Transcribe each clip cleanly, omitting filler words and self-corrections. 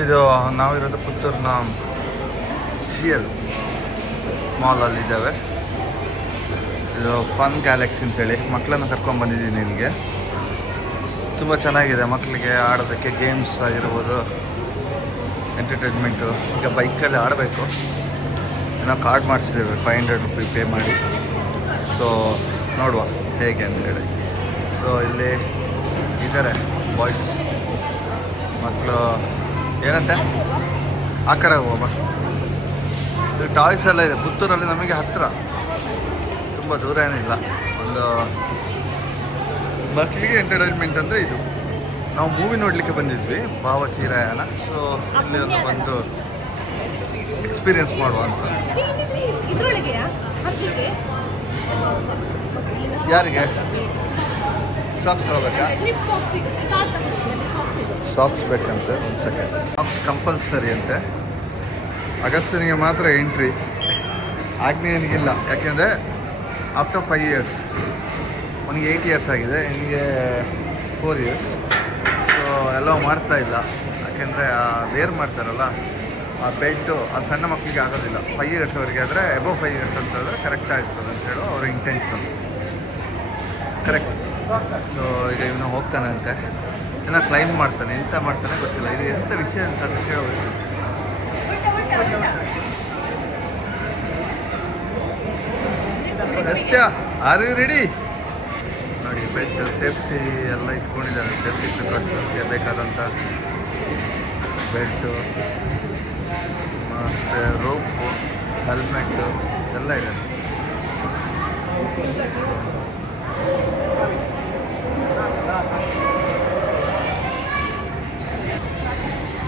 ಇದು ನಾವಿರೋದು ಪುತ್ತೂರಿನ GL ಮಾಲಲ್ಲಿದ್ದಾವೆ. ಇದು ಫನ್ ಗ್ಯಾಲಕ್ಸಿ ಅಂತೇಳಿ ಮಕ್ಕಳನ್ನು ಕರ್ಕೊಂಡ್ಬಂದಿದ್ದೀನಿ ಇಲ್ಲಿಗೆ. ತುಂಬ ಚೆನ್ನಾಗಿದೆ ಮಕ್ಕಳಿಗೆ ಆಡೋದಕ್ಕೆ, ಗೇಮ್ಸ್ ಆಗಿರ್ಬೋದು, ಎಂಟರ್ಟೈನ್ಮೆಂಟು. ಈಗ ಬೈಕಲ್ಲಿ ಆಡಬೇಕು, ಏನೋ ಕಾರ್ಡ್ ಮಾಡಿಸಿದ್ದೇವೆ, 500 ರೂಪಿ ಪೇ ಮಾಡಿ. ಸೊ ನೋಡುವ ಹೇಗೆ ಅಂತೇಳಿ. ಸೊ ಇಲ್ಲಿ ಇದ್ದಾರೆ ಬಾಯ್ಸ್ ಮಕ್ಕಳು. ಏನಂತೆ ಆ ಕಡೆ ಹೋಗ. ಇದು ಟಾಯ್ಸ್ ಎಲ್ಲ ಇದೆ ಪುತ್ತೂರಲ್ಲಿ, ನಮಗೆ ಹತ್ತಿರ, ತುಂಬ ದೂರ ಏನಿಲ್ಲ. ಒಂದು ಮಕ್ಕಳಿಗೆ ಎಂಟರ್ಟೈನ್ಮೆಂಟ್ ಅಂದರೆ ಇದು. ನಾವು ಮೂವಿ ನೋಡಲಿಕ್ಕೆ ಬಂದಿದ್ವಿ, ಭಾವತೀರಾಯಣ. ಸೊ ಇಲ್ಲಿ ಒಂದು ಬಂದು ಎಕ್ಸ್ಪೀರಿಯನ್ಸ್ ಮಾಡುವ ಅಂತ. ಯಾರಿಗೆ ಸಾಕ್ಸ್ ತಗೋಬೇಕಾ? ಸಾಕ್ಸ್ ಬೇಕಂತೆ. ಒಂದು ಸೆಕೆಂಡ್. ಸಾಕ್ಸ್ ಕಂಪಲ್ಸರಿ ಅಂತೆ. ಅಗಸ್ತ್ಯನಿಗೆ ಮಾತ್ರ ಎಂಟ್ರಿ, ಆಗ್ನೇಯನಿಗಿಲ್ಲ. ಯಾಕೆಂದರೆ ಆಫ್ಟರ್ 5 ಇಯರ್ಸ್, ಅವನಿಗೆ 8 ಇಯರ್ಸ್ ಆಗಿದೆ, ಇವನಿಗೆ 4 ಇಯರ್ಸ್. ಸೊ ಎಲ್ಲ ಮಾಡ್ತಾ ಇಲ್ಲ, ಯಾಕೆಂದರೆ ವೇರ್ ಮಾಡ್ತಾರಲ್ಲ ಆ ಬೆಲ್ಟು, ಅದು ಸಣ್ಣ ಮಕ್ಕಳಿಗೆ ಆಗೋದಿಲ್ಲ. 5 ಇಯರ್ಸ್ ಅವರಿಗೆ ಆದರೆ, ಅಬೌವ್ 5 ಇಯರ್ಸ್ ಅಂತಂದರೆ ಕರೆಕ್ಟ್ ಆಗ್ತದೆ ಅಂತ ಹೇಳೋ ಅವ್ರ ಇಂಟೆನ್ಷನ್. ಕರೆಕ್ಟ್. ಸೊ ಈಗ ಇವನು ಹೋಗ್ತಾನೆ ಅಂತೆ, ಏನೋ ಕ್ಲೈಮ್ ಮಾಡ್ತಾನೆ, ಎಂತ ಮಾಡ್ತಾನೆ ಗೊತ್ತಿಲ್ಲ. ಇದು ಎಂಥ ವಿಷಯ ಅಂತ ಕೇಳಬೇಕು. ಎಷ್ಟೇ ಆರ್ ಯು ರೆಡಿ? ನೋಡಿ, ಬೆಲ್ಟ್, ಸೇಫ್ಟಿ ಎಲ್ಲ ಇಟ್ಕೊಂಡಿದ್ದಾರೆ. ಸೇಫ್ಟಿ ಪ್ರಿಕಾಷನ್ಸ್ಗೆ ಬೇಕಾದಂಥ ಬೆಲ್ಟು, ಮತ್ತು ರೋಪು, ಹೆಲ್ಮೆಟ್ಟು ಎಲ್ಲ ಇದೆ.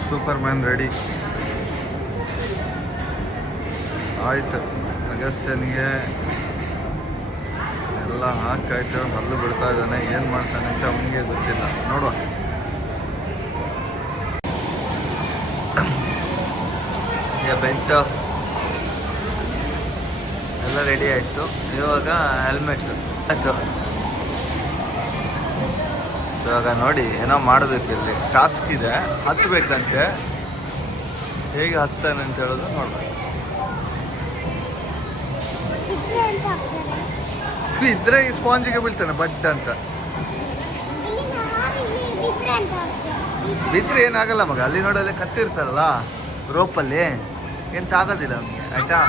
ಸೂಪರ್ ಮ್ಯಾನ್ ರೆಡಿ ಆಯಿತು. ಅಗಸ್ತ್ಯನಿಗೆ ಎಲ್ಲ ಹಾಕಾಯ್ತು, ಹಲ್ಲು ಬಿಡ್ತಾ ಇದ್ದಾನೆ. ಏನು ಮಾಡ್ತಾನೆ ಅಂತ ಅವನಿಗೆ ಗೊತ್ತಿಲ್ಲ, ನೋಡುವ. ಈಗ ಬೆಲ್ಟು ಎಲ್ಲ ರೆಡಿ ಆಯಿತು. ಇವಾಗ ಹೆಲ್ಮೆಟ್ಟು ಆಯಿತು. ಇವಾಗ ನೋಡಿ, ಏನೋ ಮಾಡಬೇಕು. ಇಲ್ಲಿ ಟಾಸ್ಕ್ ಇದೆ, ಹತ್ತಬೇಕಂತೆ. ಹೇಗೆ ಹತ್ತಾನೆ ಅಂತ ಹೇಳೋದು ನೋಡ್ಬೇಕು. ಇದ್ರೆ ಈ ಸ್ಪಾಂಜಿಗೆ ಬೀಳ್ತಾನೆ ಬಟ್ ಅಂತ. ಬಿದ್ದರೆ ಏನಾಗಲ್ಲ ಮಗ. ಅಲ್ಲಿ ನೋಡಲ್ಲಿ ಕಟ್ಟಿರ್ತಾರಲ್ಲ ರೋಪಲ್ಲಿ, ಎಂತ ಆಗೋದಿಲ್ಲ ಅವನಿಗೆ, ಆಯಿತಾ?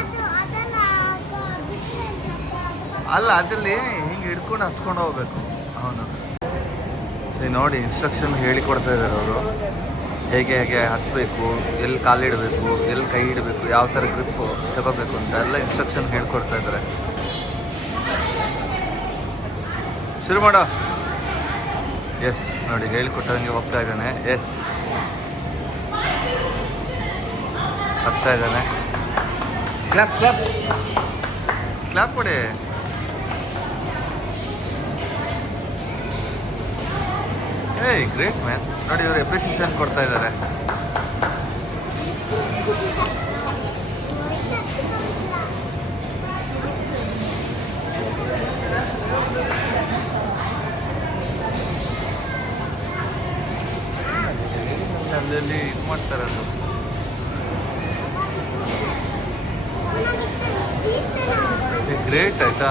ಅಲ್ಲ, ಅದಲ್ಲಿ ಹಿಂಗೆ ಹಿಡ್ಕೊಂಡು ಹತ್ಕೊಂಡು ಹೋಗ್ಬೇಕು ಅವನು. ನೋಡಿ, ಇನ್ಸ್ಟ್ರಕ್ಷನ್ ಹೇಳಿಕೊಡ್ತಾ ಇದ್ದಾರೆ ಅವರು, ಹೇಗೆ ಹೇಗೆ ಹತ್ತಬೇಕು, ಎಲ್ಲಿ ಕಾಲಿಡಬೇಕು, ಎಲ್ಲಿ ಕೈ ಇಡಬೇಕು, ಯಾವ ಥರ ಗ್ರಿಪ್ಪು ತಗೋಬೇಕು ಅಂತ ಎಲ್ಲ ಇನ್ಸ್ಟ್ರಕ್ಷನ್ ಹೇಳ್ಕೊಡ್ತಾ ಇದ್ದಾರೆ. ಶುರು ಮಾಡೋ. ಎಸ್, ನೋಡಿ ಹೇಳಿಕೊಟ್ಟಂಗೆ ಹೋಗ್ತಾ ಇದ್ದಾನೆ. ಎಸ್, ಹತ್ತಾ ಇದ್ದಾನೆ. ಕ್ಲಾಪ್ ಕ್ಲಾಪ್ ಕ್ಲಾಪ್ ಕೊಡಿ. ಏಯ್, ಗ್ರೇಟ್ ಮ್ಯಾನ್. ನೋಡಿ, ಇವರು ಅಪ್ರಿಸಿಯೇಷನ್ ಕೊಡ್ತಾ ಇದ್ದಾರೆ. ಅಲ್ಲಲ್ಲಿ ಇದು ಮಾಡ್ತಾರಲ್ಲ. ಗ್ರೇಟ್ ಆಯ್ತಾ?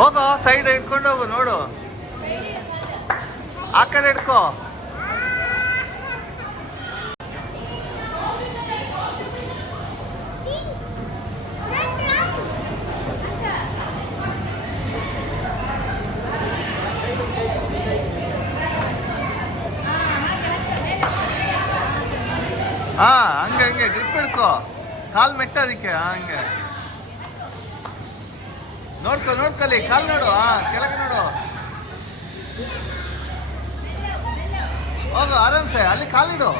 ಹೋಗೋ, ಸೈಡ್ ಇಟ್ಕೊಂಡು ಹೋಗು. ನೋಡು, ಆ ಕಡೆ ಇಟ್ಕೋ. ಹಾ, ಹಂಗೆ ಹಂಗೆ ಗ್ರಿಪ್ ಹಿಡ್ಕೋ. ಕಾಲು ಮೆಟ್ಟೋದಕ್ಕೆ ಹಂಗೆ ನೋಡ್ಕಲಿ. ಕಾಲು ನೋಡು, ಕೆಳಗೆ ನೋಡು. ಹೋಗು ಆರಾಮ್ಸೆ, ಅಲ್ಲಿ ಕಾಲಿಡು.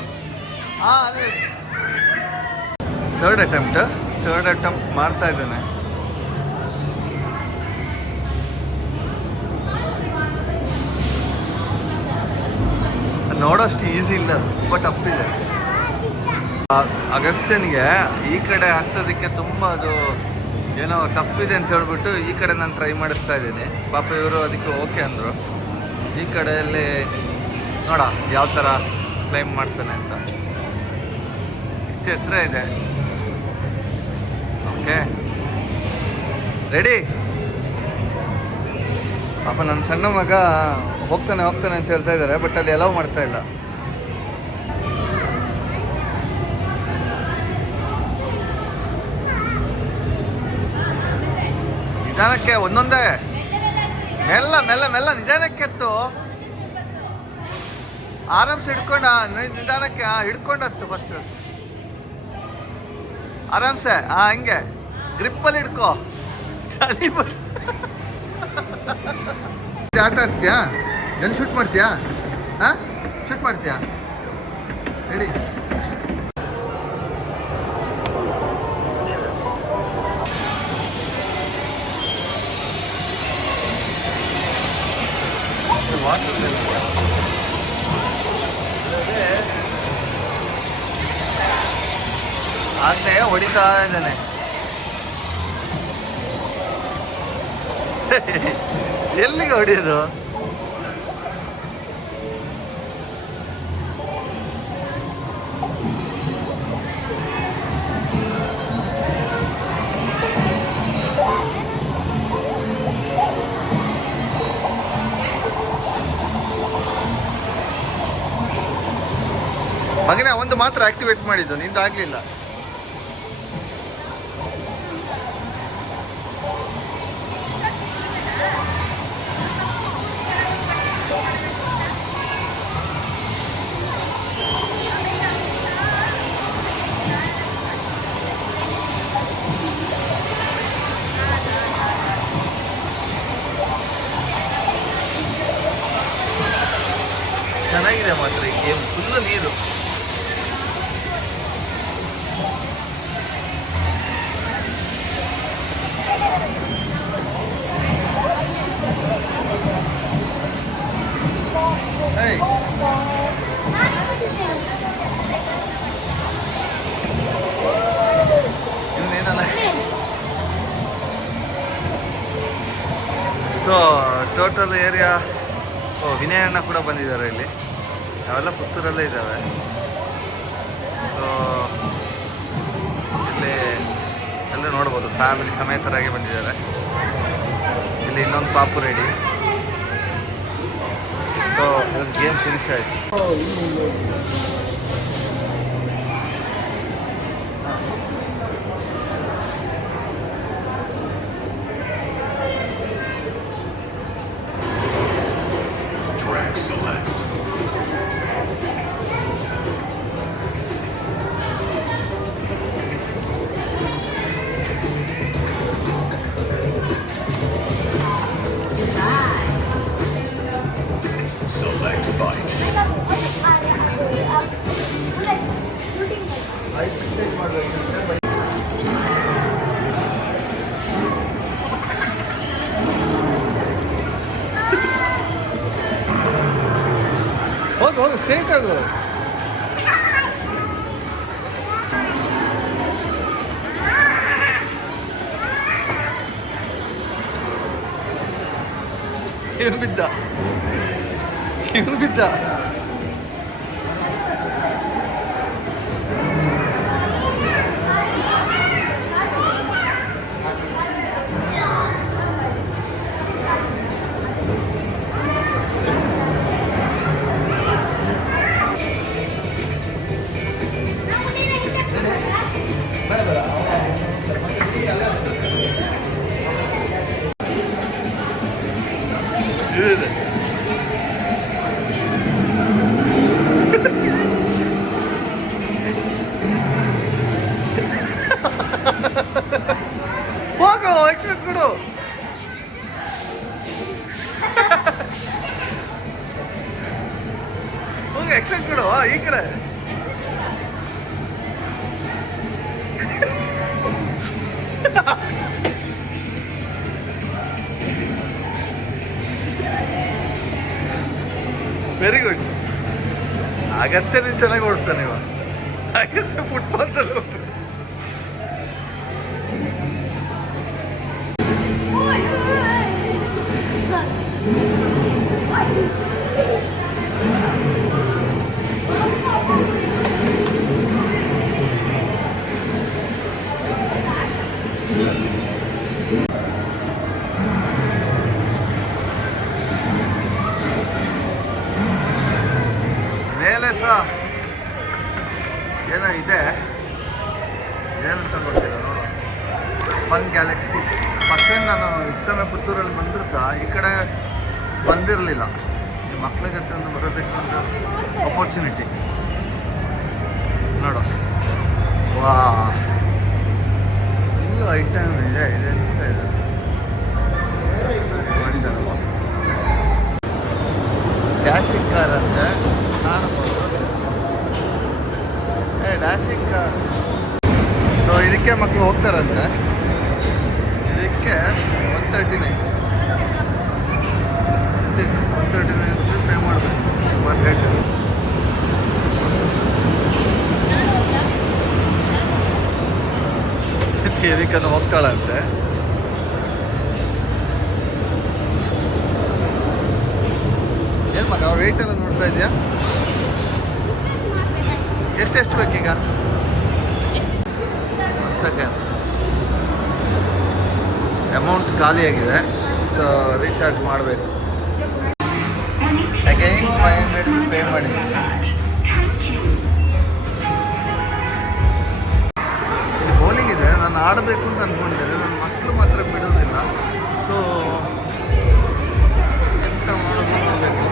ಅಲ್ಲಿ ಥರ್ಡ್ ಅಟೆಂಪ್ಟ್ ಮಾಡ್ತಾ ಇದ್ದಾನೆ. ನೋಡೋಷ್ಟು ಈಸಿ ಇಲ್ಲ, ತುಂಬ ಟಫ್ ಇದೆ. ಅಗಸ್ತ್ಯನ್ಗೆ ಈ ಕಡೆ ಹತ್ತೋದಕ್ಕೆ ತುಂಬ ಅದು ಏನೋ ಟಫ್ ಇದೆ ಅಂತ ಹೇಳ್ಬಿಟ್ಟು ಈ ಕಡೆ ನಾನು ಟ್ರೈ ಮಾಡಿಸ್ತಾ ಇದ್ದೀನಿ. ಪಾಪ ಇವರು ಅದಕ್ಕೆ ಓಕೆ ಅಂದರು. ಈ ಕಡೆಯಲ್ಲಿ ನೋಡ ಯಾವ ಥರ ಕ್ಲೈಮ್ ಮಾಡ್ತಾನೆ ಅಂತ. ಇಷ್ಟು ಎತ್ತರ ಇದೆ. Okay ready. ಪಾಪ ನನ್ನ ಸಣ್ಣ ಮಗ ಹೋಗ್ತಾನೆ ಅಂತ ಹೇಳ್ತಾ ಇದ್ದಾರೆ, ಬಟ್ ಅಲ್ಲಿ ಅಲೌ ಮಾಡ್ತಾ ಇಲ್ಲ. ನಿಧಾನಕ್ಕೆ ಒಂದೊಂದೇ, ಮೆಲ್ಲ ಮೆಲ್ಲ ಮೆಲ್ಲ ನಿಧಾನಕ್ಕೆ ಎತ್ತು. ಆರಾಮ್ಸೆ ಹಿಡ್ಕೊಂಡ, ನಿಧಾನಕ್ಕೆ ಹಿಡ್ಕೊಂಡಷ್ಟು ಫಸ್ಟ್ ಆರಾಮ್ಸೆ. ಹಂಗೆ ಗ್ರಿಪ್ಪಲ್ಲಿ ಹಿಡ್ಕೋ. ಚಳಿ ಆಟ ಆಡ್ತೀಯಾ? ಗನ್ ಶೂಟ್ ಮಾಡ್ತೀಯಾ? ಶೂಟ್ ಮಾಡ್ತೀಯಾ? ರೆಡಿ. ಆಗ್ಲೇ ಹೊಡಿತಾ ಇದ್ದಾನೆ. ಎಲ್ಲಿಗೆ ಹೊಡಿಯೋದು? ಮಗನೇ ಒಂದು ಮಾತ್ರ ಆಕ್ಟಿವೇಟ್ ಮಾಡಿದ್ದು, ನಿಂದು ಆಗ್ಲಿಲ್ಲ. ಚೆನ್ನಾಗಿದೆ ಮಾತ್ರ ಈ ಗೇಮ್, ಫುಲ್ಲು ನೀರು. ಇವನೇನಲ್ಲ. So total area. ವಿನಯ್ ಅಣ್ಣ ಕೂಡ ಬಂದಿದ್ದಾರೆ ಇಲ್ಲಿ. ಅವೆಲ್ಲ ಪುತ್ತೂರಲ್ಲೇ ಇದ್ದಾವೆ. ಸೊ ಇಲ್ಲಿ ಎಲ್ಲ ನೋಡ್ಬೋದು, ಫ್ಯಾಮಿಲಿ ಸಮೇತರಾಗಿ ಬಂದಿದ್ದಾರೆ. ಇಲ್ಲಿ ಇನ್ನೊಂದು ಪಾಪು ರೆಡಿ. ಸೊ ಇದೊಂದು ಗೇಮ್ ಫಿನಿಶ್ ಆಯಿತು. ಹೋಗು ಸ್ಟ್ರೇಟ್ ಆಗು. ಇವನು ಬಿದ್ದ. ಹೋಗೋ ಕೊಡು. ಹೋಗಿ ಎಕ್ಸ್ಟ್ರಾ ಕೊಡು. ಈ ಕಡೆ ವೆರಿ ಗುಡ್. ಅಗತ್ಯ ನೀನು ಚೆನ್ನಾಗಿ ಓಡಿಸ್ತಾನೆ ಇವ. ಅಗತ್ಯ ಫುಟ್ಬಾಲ್ ಮೇಲೆ ಸಹ ಏನೋ ಇದೆ, ಏನಂತ ಗೊತ್ತಿಲ್ಲ ನೋಡು. ಫನ್ ಗ್ಯಾಲಕ್ಸಿ ಫಸ್ಟ್ ಟೈಮ್ ನಾನು ಇಷ್ಟಮೇ ಪುತ್ತೂರಲ್ಲಿ ಬಂದರೂ ಸಹ ಈ ಕಡೆ ಬಂದಿರಲಿಲ್ಲ. ಮಕ್ಕಳ ಜೊತೆ ಒಂದು ಬರೋದಕ್ಕೆ ಒಂದು ಅಪರ್ಚುನಿಟಿ ನೋಡು. ವಾ, ಇಲ್ಲೂ ಐಟಮ್ ಇದೆ ಅಂತ ಇದೆ ಮಾಡಿದ್ದಾರಲ್ಲ. ಡ್ಯಾಶಿಂಗ್ ಕಾರ್ ಅಂದರೆ ಕಾಣಬಹುದು. Dashing car. ಸೊ ಇದಕ್ಕೆ ಮಕ್ಕಳು ಹೋಗ್ತಾರಂತೆ. ಇದಕ್ಕೆ 139 ಪೇ ಮಾಡಬೇಕು ಪರ್ ಹೆಡ್. ಇದಕ್ಕೆ ಹೋಗ್ತಾಳಂತೆ. ಏನು ಮಗ ವೆಯ್ಟ್ ಎಲ್ಲ ನೋಡ್ತಾ ಇದೆಯಾ? ಎಷ್ಟೆಷ್ಟು ಬೇಕೀಗ? ಸೆಕೆಂಡ್ ಅಮೌಂಟ್ ಖಾಲಿಯಾಗಿದೆ, ಸೊ ರೀಚಾರ್ಜ್ ಮಾಡಬೇಕು. ಅಗೈನ್ 500 ಪೇ ಮಾಡಿದ್ದೀನಿ. ಇದು ಬೌಲಿಂಗ್ ಇದೆ, ನಾನು ಆಡಬೇಕು ಅಂತ ಅಂದ್ಕೊಂಡಿದ್ದೆ. ನನ್ನ ಮಕ್ಕಳು ಮಾತ್ರ ಬಿಡೋದಿಲ್ಲ. ಸೊ ಎಂತ ಮಾಡೋದು ನೋಡಬೇಕು.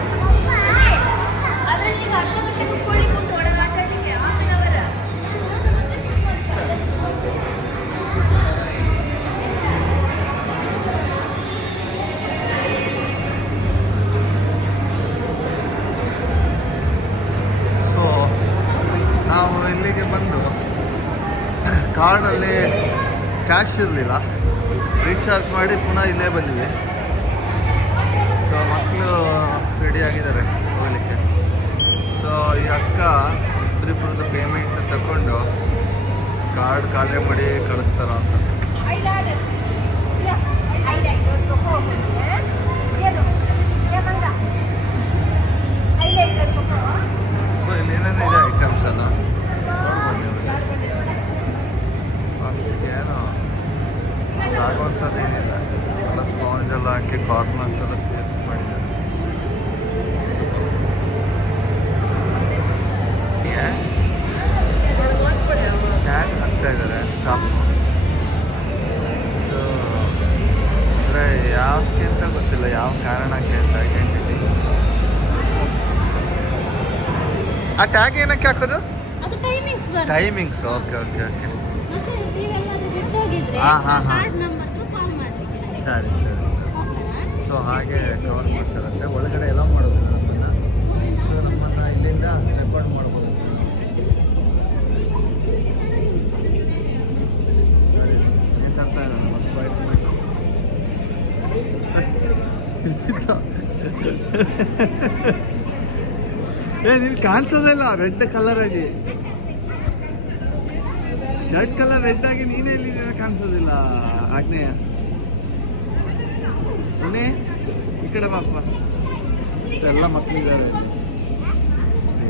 ನಾವು ಇಲ್ಲಿಗೆ ಬಂದು ಕಾರ್ಡಲ್ಲಿ ಕ್ಯಾಶ್ ಇರಲಿಲ್ಲ, ರೀಚಾರ್ಜ್ ಮಾಡಿ ಪುನಃ ಇಲ್ಲೇ ಬಂದ್ವಿ. ಸೊ ಮಕ್ಕಳು ರೆಡಿಯಾಗಿದ್ದಾರೆ ಹೋಗಲಿಕ್ಕೆ. ಸೊ ಈ ಅಕ್ಕ ಇಬ್ಬರಿಬ್ಬರದ್ದು ಪೇಮೆಂಟ್ ತಗೊಂಡು ಕಾರ್ಡ್ ಖಾಲಿ ಮಾಡಿ ಕಳಿಸ್ತಾರ ಅಂತ. ಸೊ ಇಲ್ಲಿ ಏನೇನು ಇದೆ ಐಟಮ್ಸ್ ಎಲ್ಲ ಏನೋ ಆಗುವಂಥದ್ದೇನಿಲ್ಲ. ಎಲ್ಲ ಸ್ಪಾಂಜ್ ಎಲ್ಲ ಹಾಕಿ ಕಾರ್ನರ್ಸ್ ಎಲ್ಲ ಸೇಫ್ ಮಾಡಿದ್ದಾರೆ. ಟ್ಯಾಗ್ ಹಾಕ್ತಾ ಇದ್ದಾರೆ ಸ್ಟಾಪ್. ಸೊ ಅಂದರೆ ಯಾಕೆ ಅಂತ ಗೊತ್ತಿಲ್ಲ, ಯಾವ ಕಾರಣಕ್ಕೆ ಅಂತ. ಐಡೆಂಟಿಟಿ ಆ ಟ್ಯಾಗ್ ಏನಕ್ಕೆ ಹಾಕೋದು? ಟೈಮಿಂಗ್ಸ್. Okay okay okay. ಹಾಂ ಹಾಂ ಹಾಂ, ಸರಿ ಸರಿ. ಸೊ ಹಾಗೆ ಕವರ್ ಮಾಡ್ತಾರಂತೆ. ಒಳಗಡೆ ಎಲ್ಲ ಮಾಡೋದಿಲ್ಲ ನಮ್ಮನ್ನು. ಸೊ ನಮ್ಮನ್ನು ಇಲ್ಲಿಂದ ರೆಕಾರ್ಡ್ ಮಾಡ್ಬೋದು. ಏನಂತ ನೀನು ಕಾಣಿಸೋದಿಲ್ಲ ರೆಡ್ ಕಲರ್ ಆಗಿ. ಶರ್ಟ್ ಕಲರ್ ರೆಡ್ ಆಗಿ ನೀನೇ ಇಲ್ಲಿ ಕಾಣಿಸೋದಿಲ್ಲ. ಆಗ್ನೇಯ ನೀನೇ ಈ ಕಡೆ ಬಾಪ. ಎಲ್ಲ ಮಕ್ಕಳಿದ್ದಾರೆ,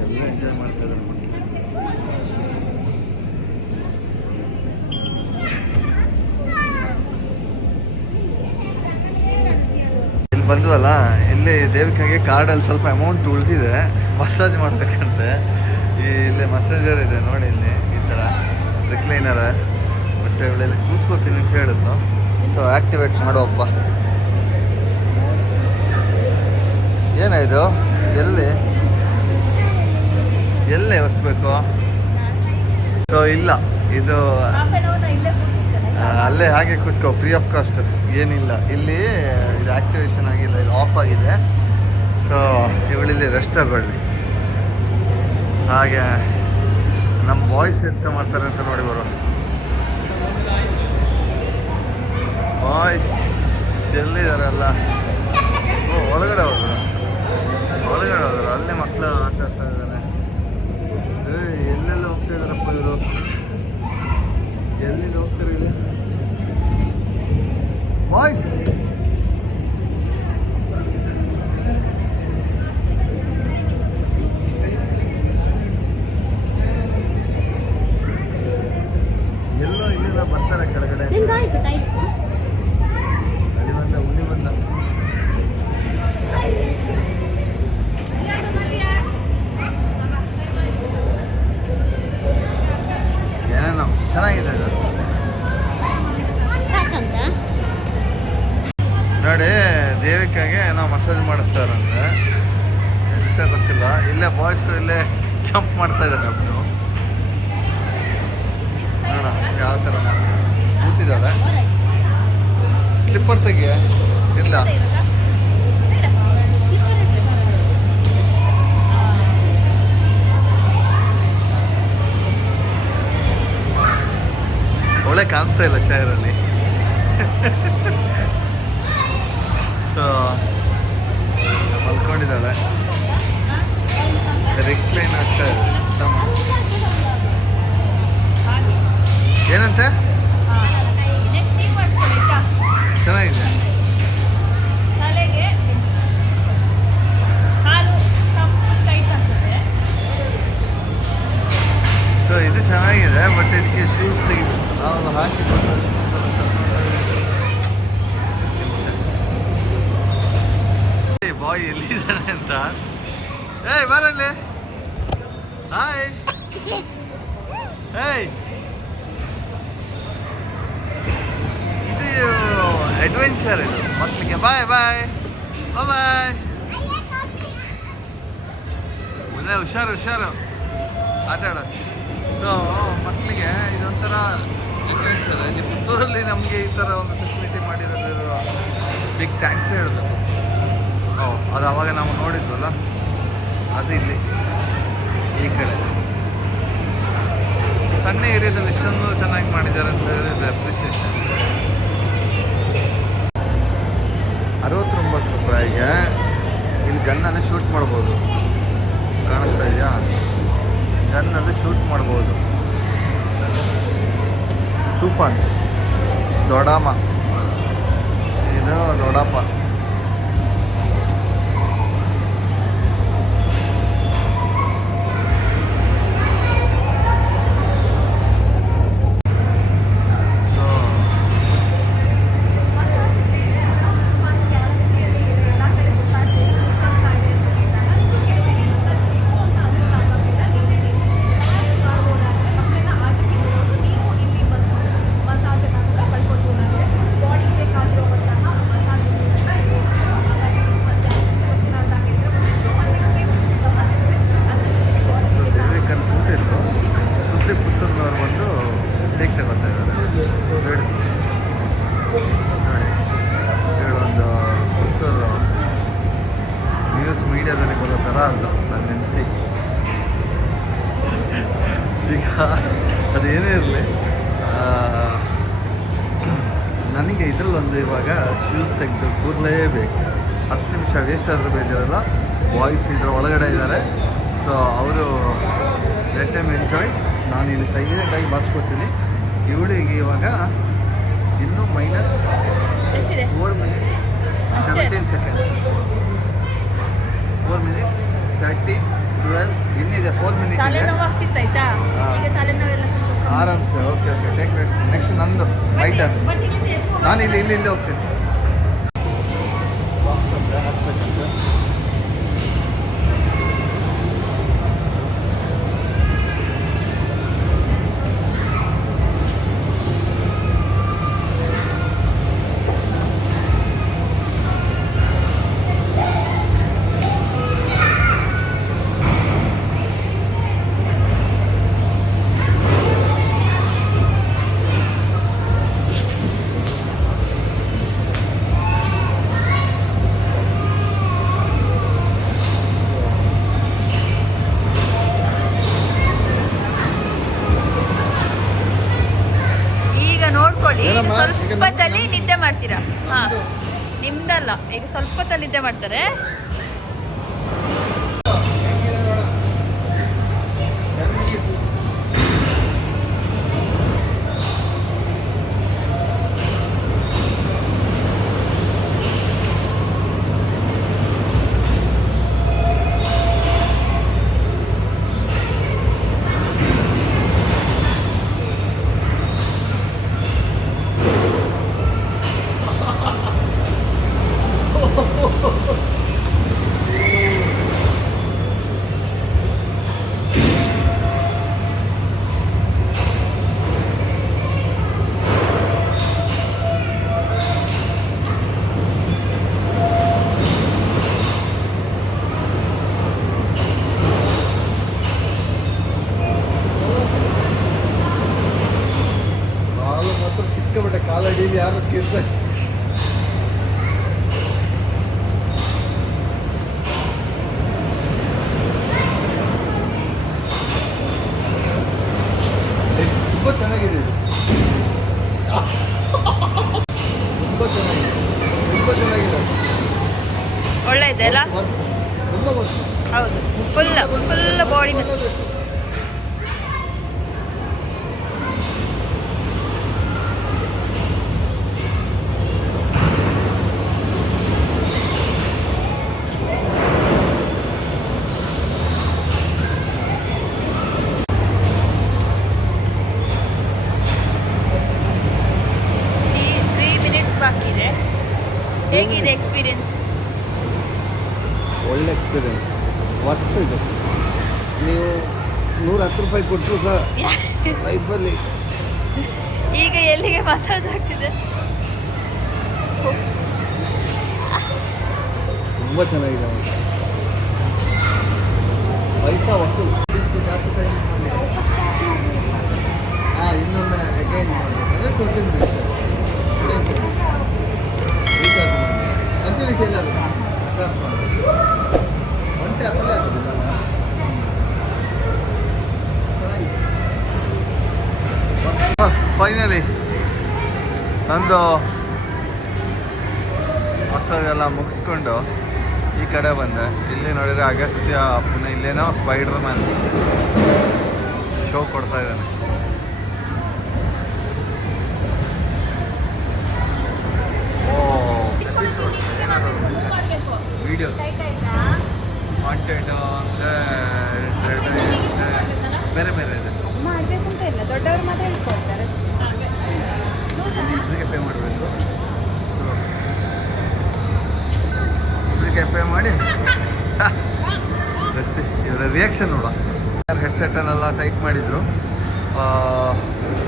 ಎಲ್ಲ ಎಂಜಾಯ್ ಮಾಡ್ತಾ ಇದ್ದಾರೆ ಮಕ್ಕಳು. ಇಲ್ಲಿ ಬಂದ್ವಲ್ಲ, ಇಲ್ಲಿ ದೇವಿಕಾಗೆ ಕಾರ್ಡಲ್ಲಿ ಸ್ವಲ್ಪ ಅಮೌಂಟ್ ಉಳಿದಿದೆ, ಮಸಾಜ್ ಮಾಡ್ಬೇಕಂತೆ. ಇಲ್ಲಿ ಮಸಾಜರ್ ಇದೆ ನೋಡಿ, ಇಲ್ಲಿ ಈ ಥರ ರಿಕ್ಲೈನರ. ಬಟ್ಟೆ ಒಳ್ಳೆಯಲ್ಲಿ ಕೂತ್ಕೋತೀನಿ ಅಂತ ಹೇಳಿದ್ನು. So activate ಮಾಡುವಪ್ಪ. ಏನಾಯಿತು? ಎಲ್ಲಿ ಒತ್ತಬೇಕು? ಸೊ ಇಲ್ಲ, ಇದು ಅಲ್ಲೇ ಹಾಗೆ ಕೂತ್ಕೋ, ಫ್ರೀ ಆಫ್ ಕಾಸ್ಟ್, ಏನಿಲ್ಲ ಇಲ್ಲಿ. ಇದು ಆ್ಯಕ್ಟಿವೇಶನ್ ಆಗಿಲ್ಲ, ಇದು ಆಫ್ ಆಗಿದೆ. ಸೊ ಇವಳಿಲ್ಲಿ ರೆಸ್ಟ್ ತಗೊಳ್ಳಿ. ಹಾಗೆ ನಮ್ಮ ಬಾಯ್ಸ್ ಎಂತ ಮಾಡ್ತಾರೆ ಅಂತ ನೋಡಿ ಬರೋ. ಬಾಯ್ಸ್ ಎಲ್ಲಿದ್ದಾರಲ್ಲ? ಓ, ಒಳಗಡೆ ಹೋದ್ರು. ಅಲ್ಲೇ ಮಕ್ಕಳು ಆಟ ಆಡ್ತಾ ಇದ್ದಾರೆ. ಎಲ್ಲೆಲ್ಲ ಹೋಗ್ತಾ ಇದ್ದಾರಪ್ಪ ಇವರು. ಎಲ್ಲಿಂದ ಹೋಗ್ತಾರೆ ಇಲ್ಲಿ ಬಾಯ್ಸ್? ಚೆನ್ನಾಗಿದೆ ಇದು ಸಾಕಂತ ನೋಡಿ. ದೇವಿಕಾಗೆ ನಾವು ಮಸಾಜ್ ಮಾಡಿಸ್ತಾರಂತೆ ಎಂತ ಗೊತ್ತಿಲ್ಲ. ಇಲ್ಲೇ ಬಾಯ್ಸು ಇಲ್ಲೇ ಜಂಪ್ ಮಾಡ್ತಾ ಇದ್ದಾರೆ ಒಬ್ಬನು. ನೋಡ ಯಾವ ಥರ ಕೂತಿದ್ದಾರೆ. ಸ್ಲಿಪ್ಪರ್ ತೆಗಿಯ ಇಲ್ಲ. ಒಳ್ಳೆ ಕಾಣಿಸ್ತಾ ಇಲ್ಲ ಚೇರಲ್ಲಿ. ಸೊ ಮಲ್ಕೊಂಡಿದ್ದಾಳೆ. ರಿಕ್ಲೈನ್ ಆಗ್ತಾ ಇದೆ. ಏನಂತೆ ಚೆನ್ನಾಗಿದೆ. ಸೊ ಇದು ಚೆನ್ನಾಗಿದೆ, ಬಟ್ ಇದಕ್ಕೆ ಶೂಸ್ ತೆಗಿಬೇಕು. ನಾವು ಹಾಕಿ ಬಾಯ್ ಎಲ್ಲಿದ್ದಾನೆ ಅಂತ. ಏಯ್ ಬರಲ್ಲಿ. ಹಾಯ್. ಏಯ್ ಇದು ಅಡ್ವೆಂಚರ್ ಇದು ಮಕ್ಕಳಿಗೆ. ಬಾಯ್ ಬಾಯ್ ಬಾಯ್. ಒಳ್ಳೆ ಹುಷಾರು ಆಟ ಆಡೋ. ಸೊ ಮಕ್ಕಳಿಗೆ ಇದೊಂಥರ ಅಡ್ವೆಂಚರ್. ಇಲ್ಲಿ ಪುತ್ತೂರಲ್ಲಿ ನಮಗೆ ಈ ಥರ ಒಂದು ಫೆಸಿಲಿಟಿ ಮಾಡಿರೋದು ಬಿಗ್ ಥ್ಯಾಂಕ್ಸ್ ಹೇಳೋದು. ಅದು ಅವಾಗ ನಾವು ನೋಡಿದ್ವಲ್ಲ, ಅದು ಇಲ್ಲಿ ಈ ಕಡೆ ಸಣ್ಣ ಏರಿಯಾದಲ್ಲಿ ಇಷ್ಟೊಂದು ಚೆನ್ನಾಗಿ ಮಾಡಿದ್ದಾರೆ ಅಂತ ಹೇಳಿದ್ರೆ ಅಪ್ರಿಸಿಯೇಷನ್. 69 ರೂಪಾಯಿಗೆ ಇಲ್ಲಿ ಗನ್ನನ್ನು ಶೂಟ್ ಮಾಡ್ಬೋದು. ಕಾಣಿಸ್ತಾ ಇದೆಯಾ? ಗನ್ನಲ್ಲಿ ಶೂಟ್ ಮಾಡ್ಬೋದು. ತೂಫಾನ್ ದೊಡಾಮ, ಇದು ದೊಡಪ್ಪ. ಮೀಡಿಯಾದಲ್ಲಿ ಬರೋ ಥರ ಅಲ್ಲ ನನ್ನ ಹೆಂಡತಿ. ಈಗ ಅದೇನೇ ಇರಲಿ, ನನಗೆ ಇದರಲ್ಲೊಂದು ಇವಾಗ ಶೂಸ್ ತೆಗೆದು ಕೂರಲೇಬೇಕು. 10 ನಿಮಿಷ ವೇಸ್ಟ್ ಆದರೂ ಬೇಜಾರಲ್ಲ. ಬಾಯ್ಸ್ ಇದರ ಒಳಗಡೆ ಇದ್ದಾರೆ. ಸೊ ಅವರು ಲೆಟ್ ಟೈಮ್ ಎಂಜಾಯ್. ನಾನು ಇಲ್ಲಿ ಸೈಲೆಂಟಾಗಿ ಬಾಚ್ಕೋತೀನಿ. ಇವಳಿಗೆ ಇವಾಗ ಇನ್ನೂ -4 ಮಿನಿಟ್ 17 ಸೆಕೆಂಡ್ಸ್. 4 ಮಿನಿಟ್ 13 12 ಇನ್ನಿದೆ. 4 ಮಿನಿಟ್ ಇದೆ. ಆರಾಮ್ಸೆ. Okay take rest. ನೆಕ್ಸ್ಟ್ ನಂದು ರೈಟ್ ಟರ್ನ್. ನಾನು ಇಲ್ಲಿ ಹೋಗ್ತೀನಿ. ಸಾಕ್ಸ್ ಅಂತ ಹಾಕ್ಬೇಕಂತ. ಸ್ವಲ್ಪ ಹೊತ್ತಲ್ಲಿ ನಿದ್ದೆ ಮಾಡ್ತೀರಾ? ಹಾ, ನಿಮ್ದಲ್ಲ. ಈಗ ಸ್ವಲ್ಪ ಹೊತ್ತಲ್ಲಿ ನಿದ್ದೆ ಮಾಡ್ತಾರೆ. ಇದು ಯಾರು ಕಿರ್ತ ತುಂಬ ಚೆನ್ನಾಗಿದೆ ಇದು ತುಂಬ ಚೆನ್ನಾಗಿದೆ ತುಂಬ ಚೆನ್ನಾಗಿದೆ ಒಳ್ಳೆ ಇದೆ ಅಲ್ಲ? ತುಂಬ ಬರ್ತು ಹೌದು, ಫುಲ್ ಬಾಡಿ. ಈ 3 ಮಿನಿಟ್ಸ್ ಬಾಕಿ ಇದೆ. ಹೇಗಿದೆ ಎಕ್ಸ್ಪೀರಿಯನ್ಸ್? ಒಳ್ಳೆ ಎಕ್ಸ್ಪೀರಿಯನ್ಸ್, ವರ್ತ್ ಇದು. ನೀವು 110 ರೂಪಾಯಿ ಕೊಟ್ಟರು ಸಹ ಲೈಫಲ್ಲಿ ಈಗ ಎಲ್ಲಿಗೆ ಮಸಾಜ್ ಆಗ್ತಿದೆ? ತುಂಬ ಚೆನ್ನಾಗಿದೆ ಅವನು. ಪೈಸಾ ವಸೂಲು. ಜಾಸ್ತಿ ಟೈಮ್ ಇನ್ನೊಮ್ಮೆ ಅಗೈನ್ ಮಾಡಬೇಕಂದ್ರೆ 15 ಮಿನಿಟ್ಸ್ ರೀಚಾರ್ಜ್ ಮಾಡಿ ಕಂಟಿನ್ಯೂಟಿ ಎಲ್ಲ ಒನ್ ಟ್ಯಾಪಲ್ಲೇ ಆಗೋದಿಲ್ಲ. ಫೈನಲಿ ನಂದು ಮಸಾಜ್ ಎಲ್ಲ ಮುಗಿಸ್ಕೊಂಡು ಈ ಕಡೆ ಬಂದೆ. ಇಲ್ಲಿ ನೋಡಿದರೆ ಅಗಸ್ತ್ಯ ಪುನಃ ಇಲ್ಲೇನೋ ಸ್ಪೈಡರ್ ಮ್ಯಾನ್ ಶೋ ಕೊಡ್ತಾ ಇದ್ದಾನೆ. ವಿಡಿಯೋಸ್ ಕಾಂಟೆಂಟ್ ಬೇರೆ ಬೇರೆ ಇದೆ. ಮಾಡಬೇಕು ಅಂತ ಇಲ್ಲ, ದೊಡ್ಡವರು ಮಾತ್ರ ಹೇಳ್ಕೊಡ್ತಾರೆ ಅಷ್ಟೇ. ಇಬ್ಬರಿಗೆ ಪೇ ಮಾಡಬೇಕು. ಇಬ್ಬರಿಗೆ ಪೇ ಮಾಡಿ ಇವರ ರಿಯಾಕ್ಷನ್ ನೋಡುವ. ಹೆಡ್ಸೆಟ್ಟನ್ನೆಲ್ಲ ಟೈಟ್ ಮಾಡಿದ್ರು.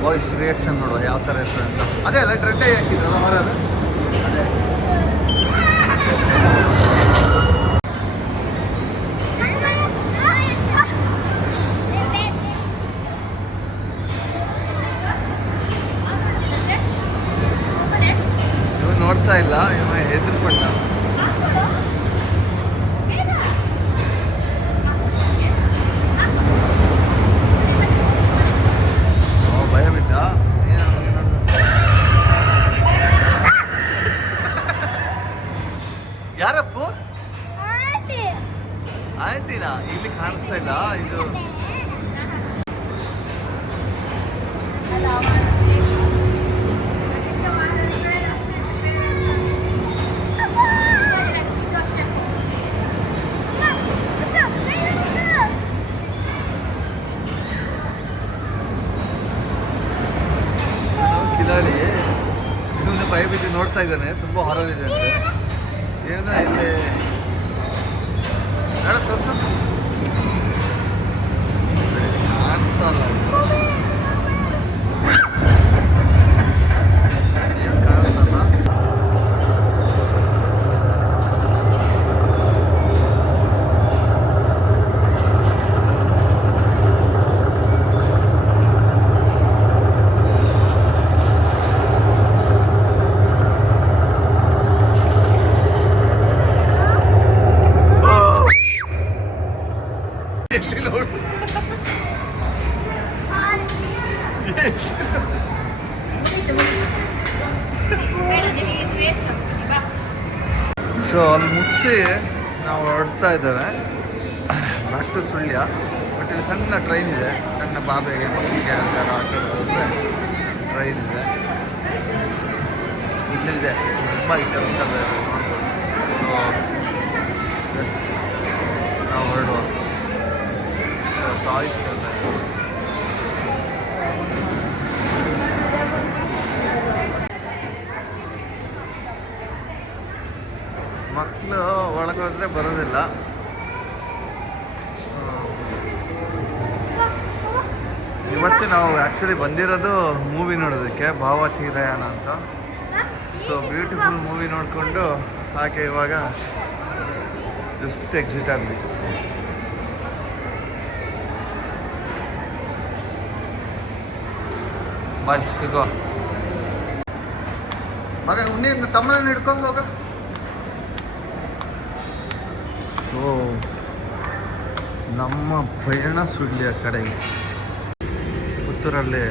ವಾಯ್ಸ್ ರಿಯಾಕ್ಷನ್ ನೋಡುವ ಯಾವ ಥರ ಇರ್ತದೆ ಅಂತ. ಅದೇ ಅಲ್ಲ ಟ್ರೆಂಡೇ ಹಾಕಿದ್ರಲ್ಲ ಹೊರಲ್ಲ, ಅದೇ ಇವ ನೋಡ್ತಾ ಇಲ್ಲ, ಇವ ಹೆದರ್ಕೊಂಡ. ಭಯ ಬಿದ್ದ. ಯಾರಪ್ಪು? ಆಂಟಿನಾ? ಇಲ್ಲಿ ಕಾಣಿಸ್ತಾ ಇಲ್ಲ. ಇದು ಕಿಲಾಡಿ ಇನ್ನೊಂದು ಭಯ ಬಿದ್ದು ನೋಡ್ತಾ ಇದ್ದಾನೆ. ತುಂಬ ಹೊರಗಿದೆ ಅಂತೆ. ಏನೋ ಇಲ್ಲಿ ಬೇಡ ತೋರಿಸು. ಕಾಣಿಸ್ತಾ ಇಲ್ಲ, ಏನು ಕಾಣಿಸ್ತಲ್ಲ. ಎಲ್ಲಿ ನೋಡು. ಸೊ ಅಲ್ಲಿ ಮುಗಿಸಿ ನಾವು ಹೊರಡ್ತಾ ಇದ್ದೇವೆ ಬ್ಯಾಕ್ ಟು ಸುಳ್ಯ. ಬಟ್ ಇಲ್ಲಿ ಸಣ್ಣ ಟ್ರೈನ್ ಇದೆ, ಸಣ್ಣ ಬಾಬೆಗೆ ಮಕ್ಕಳಿಗೆ ಯಾರು ಆಟ ಹೋದರೆ ಟ್ರೈನ್ ಇದೆ. ಇಲ್ಲಿದೆ ತುಂಬ ಐಟಮ್ಸ್ ಎಲ್ಲ ಇದೆ, ನೋಡ್ಬೋದು. ಎಸ್, ನಾವು ಹೊರಡುವ ಟಾಯ್ಸ್ ಎಲ್ಲ ಇದೆ. ಮಕ್ಕಳು ಒಳಗೆ ಹೋದರೆ ಬರೋದಿಲ್ಲ. ಇವತ್ತು ನಾವು ಆ್ಯಕ್ಚುಲಿ ಬಂದಿರೋದು ಮೂವಿ ನೋಡೋದಕ್ಕೆ, ಭಾವತೀರಯಾನ ಅಂತ. ಸೊ ಬ್ಯೂಟಿಫುಲ್ ಮೂವಿ ನೋಡಿಕೊಂಡು ಹಾಗೆ ಇವಾಗ ಜಸ್ಟ್ ಎಕ್ಸಿಟ್ ಆದ್ವಿ. ಬಾಯ್, ಸಿಗೋ. ಮಗ ನೀನು ತಮ್ಮನ ಹಿಡ್ಕೊಂಡು ಹೋಗ. ಸೊ ನಮ್ಮ ಪಯಣ ಸುಳ್ಳಿಯ ಕಡೆಗೆ ಪುತ್ತೂರಲ್ಲಿ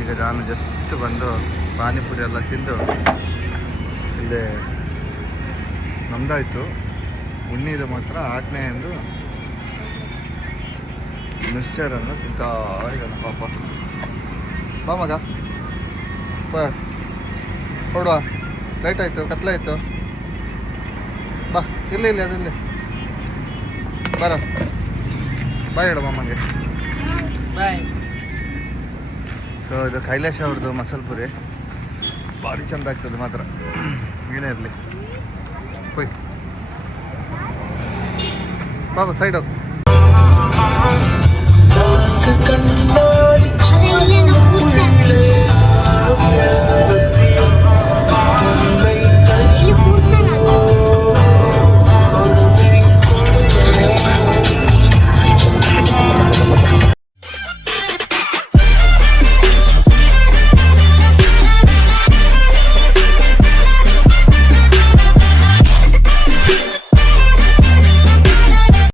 ಈಗ ನಾನು ಜಸ್ಟ್ ಬಂದು ಪಾನಿಪುರಿ ಎಲ್ಲ ತಿಂದು ಇಲ್ಲೇ ನಮ್ದಾಯಿತು. ಉಣ್ಣಿದು ಮಾತ್ರ ಆಜ್ಞೆ ಎಂದು ಮಿಕ್ಸ್ಚರನ್ನು ತಿಂತಾ ಇದ್ದಾನೆ ಪಾಪ. ಬಾ ಮಗ ಬಾ ಹೊಡುವ. ಲೈಟ್ ಆಯಿತು, ಕತ್ಲಾಯಿತು. ಬಾ ಇಲ್ಲಿ ಅದಿಲ್ಲಿ ಬರ. ಬಾಯ್ ಹೇಳು ಮಮ್ಮಗೆ. ಬಾಯ್. ಸೊ ಇದು ಕೈಲಾಶ್ ಅವ್ರದ್ದು ಮಸಾಲೆ ಪುರಿ ಭಾರಿ ಚೆಂದ ಆಗ್ತದೆ ಮಾತ್ರ. ಏನೇ ಇರಲಿ ಹೋಯ್ ಬಾಬಾ ಸೈಡ್ ಹೋಗಿ.